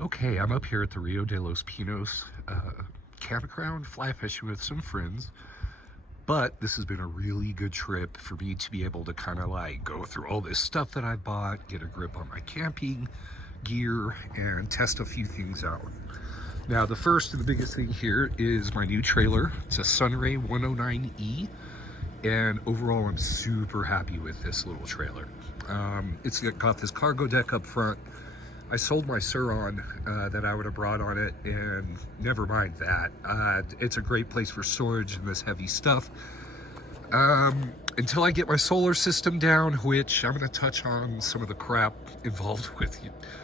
Okay, I'm up here at the Rio de los Pinos campground, fly fishing with some friends. But this has been a really good trip for me to be able to kind of like go through all this stuff that I bought, get a grip on my camping gear, and test a few things out. Now, the first and the biggest thing here is my new trailer. It's a Sunray 109e, and overall, I'm super happy with this little trailer. It's got this cargo deck up front. I sold my Suron that I would have brought on it, and never mind that. It's a great place for storage and this heavy stuff. Until I get my solar system down, which I'm going to touch on some of the crap involved with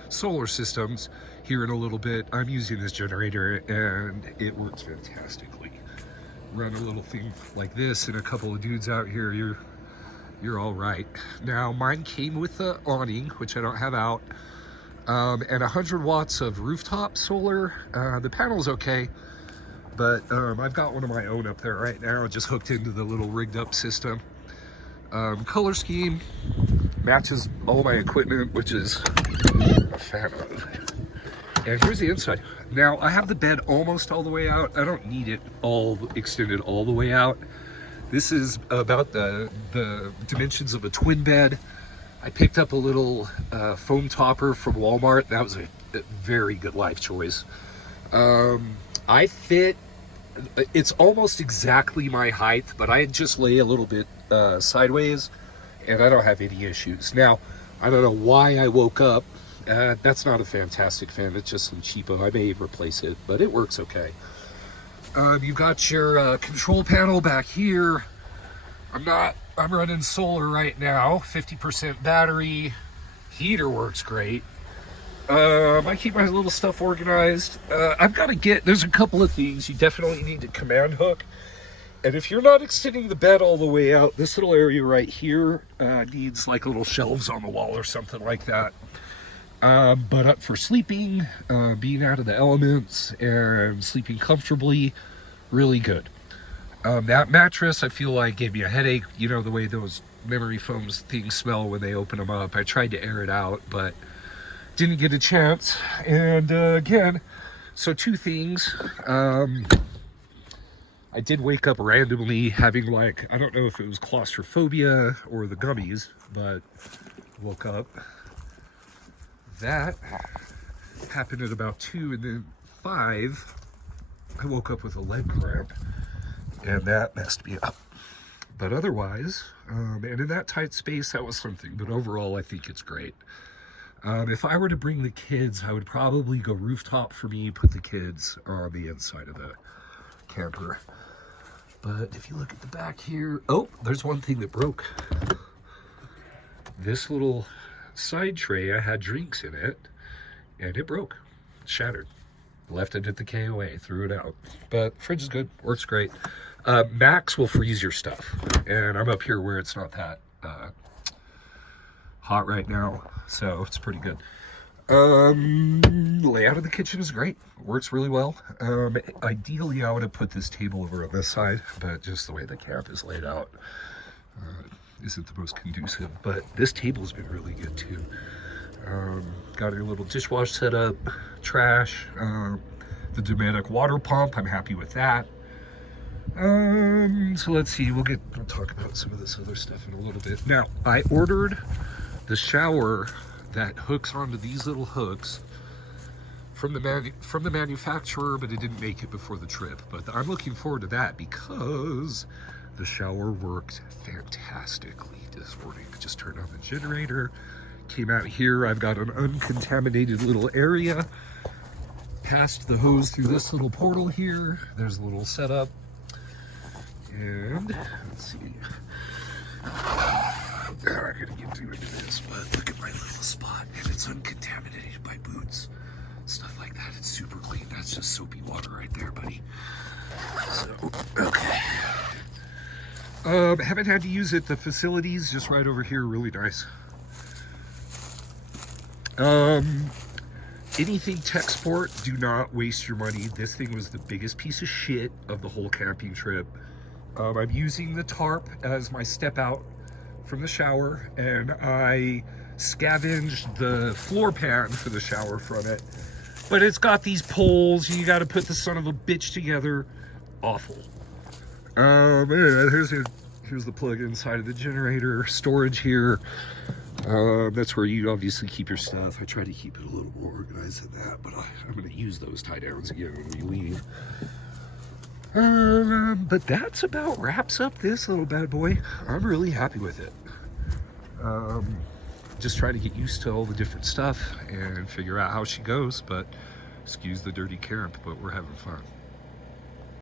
solar systems here in a little bit. I'm using this generator and it works fantastically. Run a little thing like this and a couple of dudes out here, you're all right. Now, mine came with the awning, which I don't have out. And 100 watts of rooftop solar. The panel's okay, but I've got one of my own up there right now, just hooked into the little rigged up system. Color scheme matches all my equipment, which is a fan of. And here's the inside. Now, I have the bed almost all the way out. I don't need it all extended all the way out. This is about the dimensions of a twin bed. I picked up a little foam topper from Walmart. That was a very good life choice. I fit, it's almost exactly my height, but I just lay a little bit sideways and I don't have any issues. Now, I don't know why I woke up. That's not a fantastic fan. It's just some cheapo. I may replace it, but it works okay. You've got your control panel back here. I'm running solar right now, 50% battery. Heater works great. I keep my little stuff organized. There's a couple of things. You definitely need a command hook. And if you're not extending the bed all the way out, this little area right here needs like little shelves on the wall or something like that. But up for sleeping, being out of the elements and sleeping comfortably, really good. That mattress, I feel like, gave me a headache. You know, the way those memory foams things smell when they open them up. I tried to air it out, but didn't get a chance. And again, so two things. I did wake up randomly having, like, I don't know if it was claustrophobia or the gummies, but woke up. That happened at about 2, and then 5, I woke up with a leg cramp. And that messed me up. But otherwise, and in that tight space, that was something. But overall, I think it's great. If I were to bring the kids, I would probably go rooftop for me, put the kids on the inside of the camper. But if you look at the back here, oh, there's one thing that broke. This little side tray, I had drinks in it, and it broke, shattered. Left it at the KOA, threw it out. But fridge is good, works great. Max will freeze your stuff, and I'm up here where it's not that hot right now, so it's pretty good. Layout of the kitchen is great, works really well. Ideally, I would have put this table over on this side, but just the way the camp is laid out isn't the most conducive. But this table's been really good too. Got a little dishwash set up, trash, the Dometic water pump, I'm happy with that. So let's see, we'll talk about some of this other stuff in a little bit. Now, I ordered the shower that hooks onto these little hooks from the manufacturer, but it didn't make it before the trip. But I'm looking forward to that because the shower worked fantastically this morning. I just turned on the generator, came out here. I've got an uncontaminated little area. Passed the hose through this little portal here. There's a little setup. And let's see. I'm not gonna get too into this, but look at my little spot, and it's uncontaminated by boots, stuff like that. It's super clean. That's just soapy water right there, buddy. So, okay. Haven't had to use it. The facilities just right over here, really nice. Anything tech sport, do not waste your money. This thing was the biggest piece of shit of the whole camping trip. I'm using the tarp as my step out from the shower, and I scavenged the floor pan for the shower from it But it's got these poles. You got to put the son of a bitch together. Awful. Anyway, here's the plug inside of the generator. Storage here. That's where you obviously keep your stuff. I try to keep it a little more organized than that, but I'm going to use those tie downs again when we leave. But that's about wraps up this little bad boy. I'm really happy with it. Just trying to get used to all the different stuff and figure out how she goes, but excuse the dirty camp, but we're having fun.